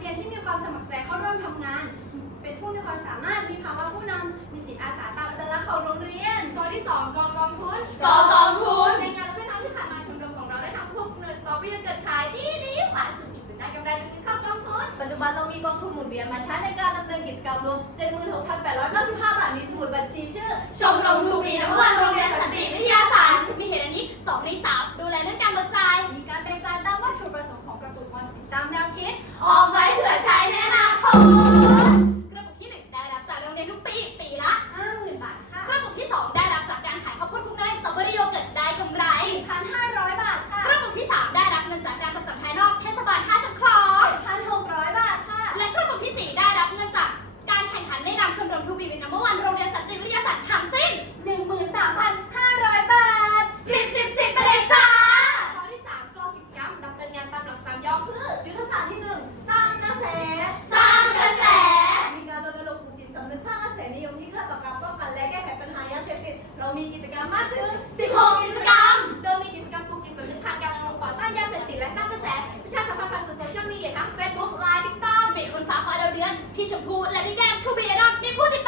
เรียนที่มีความสมัครใจเข้าร่วมทำงาน เป็นผู้มีความสามารถมีภาวะผู้นำมีจิตอาสาตามอัตลักษณ์ของโรงเรียนตัวที่ 2กองกองทุนกองกองทุนในงานรับน้องที่ผ่านมาชมรมของเราได้ทำพวกเนื้อสตอบอรี่เกิดขายดีดีหวานสุดกิจได้กำไรเป็นเงินเข้ากองทุนปัจจุบันเรามีกองทุนหมุนเวียนมาใช้ในการดำเนินกิจกรรมรวม76,895บาทมีสมุดบัญชีชื่อ ชมรมทูบีน้ำวันโรงเรียนสันตรี oh ชมพูและพี่แก้มทูเบีเอดอนมีผู้ติดตาม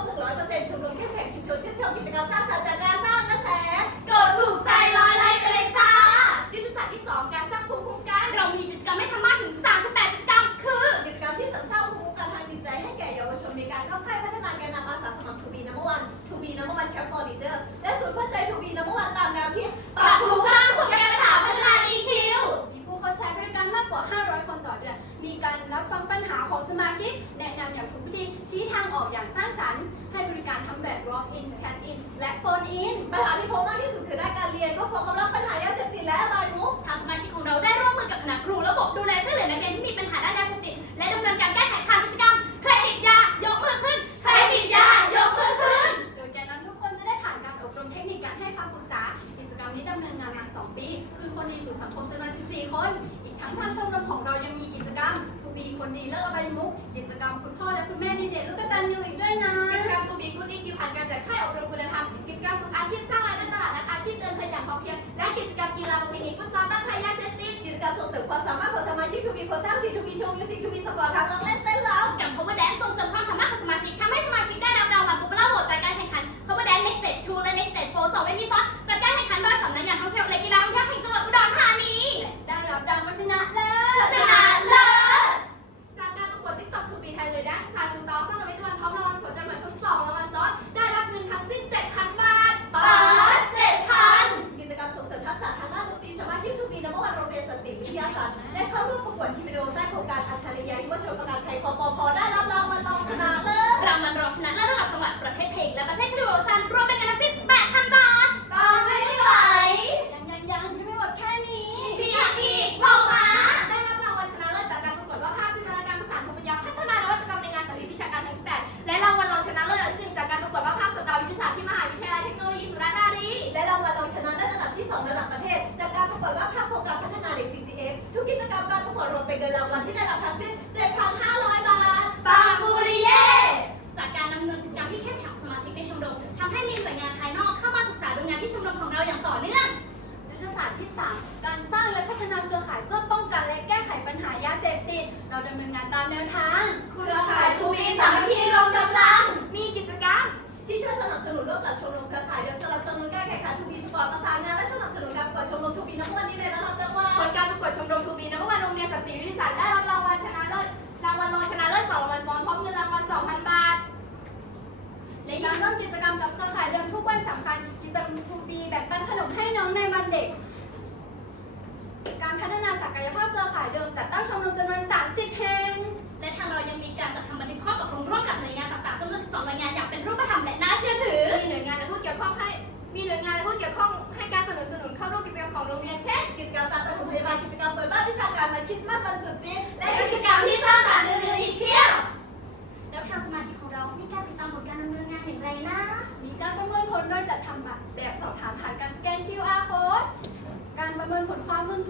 บ100%ชมรมเข้มแข็งชุมชนเชื่อมยงกิจกรรมสร้างสรรค์การสร้างกระแสกดถูกใจร้อยไลค์ไปเลยจ้า ยุทธศาสตร์ที่ 2 การสร้างภูมิคุ้มกัน เรามีกิจกรรมให้ทำมากถึง 38กิจกรรมคือ กิจกรรมที่สริมสร้าภูมิคุ้มกันทางจิตใจให้แก่เยาวชนมีการเข้าค่ายพัฒนาแกนนำอาสาสมัครทูบีนัมเบอร์วันทูบีนัมเบอร์วันแคปฟอร์ลีเดอร์และศูนย์พื่อใจทูบีนัมเบอร์วันตามแนวที่ปรับถูกสร้างสนแก้ปัญหาพัฒนา EQ มีผู้เข้าใช้บริการมากกว่า 500 คนต่อเดือน มีการรับฟังปัญหาของสมาชิก แนะนำอย่างถูกวิธีชี้ทางออกอย่างสร้า และคนอินปัญหาที่พบมากที่สุดคือได้การเรียนก็พบกับรับปัญหายาเสพติดและอบายมุกทางสมาชิกของเราได้ กีฬาประเพณีฟุตซอลต้านภัยยาเสพติดกิจกรรมส่งเสริมความสามารถของสมาชิกทูบีโคซ่างสีทูบีโชว์มิวสิกทูบีสปอร์ตทั้งเล่นเต้นรำกับคำว่าแดนส่งเสริมความสามารถของสมาชิกทำให้สมา รางวัลที่ได้รับทั้งสิ้น7,500 บาทบางบูริเย่จากการดำเนินกิจกรรมที่เข้มแข็งของสมาชิกในชมรมทำให้มีหน่วยงานภายนอกเข้ามาศึกษาดูงานที่ชมรมของเราอย่างต่อเนื่องยุทธศาสตร์ที่ 3 การสร้างและพัฒนาเครือข่ายเพื่อป้องกันและแก้ไขปัญหายาเสพติด เราดำเนินงานตามแนวทาง เครือข่ายทูบีสามัคคีรวมกำลัง มีกิจกรรม ที่ช่วยสนับสนุนร่วมกับชมรมเครือข่ายโดยสนับสนุนการแข่งขันทูบีสปอร์ตประสานงานและสนับสนุนการประกวดชมรมทูบีนักวันนี้เลย พัฒนาศักยภาพเครือข่ายเดิมจัดตั้งชมรมจำนวน 30แห่งและทางเรายังมีการจัดทำบันทึกข้อตกลงร่วมกับหน่วยงานต่างๆจำนวน 12 หน่วยงานอย่างเป็นรูปธรรมและน่าเชื่อถือ มีหน่วยงานและผู้เกี่ยวข้องให้ มีหน่วยงานและผู้เกี่ยวข้องให้การสนับสนุนเข้าร่วมกิจกรรมของโรงเรียนเช่น กิจกรรมการประถมพยาบาล กิจกรรมเปิดบ้านวิชาการวันคริสต์มาสวันตรุษจีนและกิจกรรมที่สร้างสรรค์อื่นๆอีกเพียบแล้วทางสมาชิกของเรา มีการติดตามผลการดำเนินงานอย่างไรนะ มีการประเมินผลโดยจัดทำแบบสอบถามผ่านการสแกน QR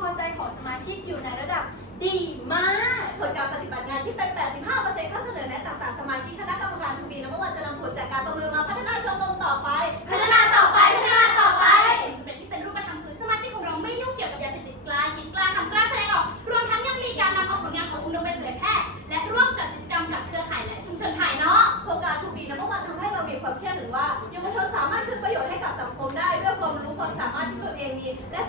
อใจของสมาชิกอยู่ในระดับดีมาก ผลการปฏิบัติงานที่เป็น 85%ข้อเสนอแนะต่างๆ สมาชิกคณะกรรมการทูบีนักวันจะนำผลจากการประเมินมาพัฒนาชมรมต่อไป พัฒนาต่อไปพัฒนาต่อไปผลสำเร็จที่เป็นรูปธรรมคือสมาชิกของเราไม่ยุ่งเกี่ยวกับยาเสพติดกล้าคิดกล้าทำกล้าแสดงออก รวมทั้งยังมีการนำเอาผลงานของชมรมไปเผยแพร่และร่วมจัดกิจกรรมกับเครือข่ายและชุมชนภายนอกโครงการทูบีนักวันทำให้เรามีความเชื่อถือว่าเยาวชนสามารถคืนประโยชน์ให้กับสังคมได้ด้วยความรู้ความสามารถที่ตัวเองมีและ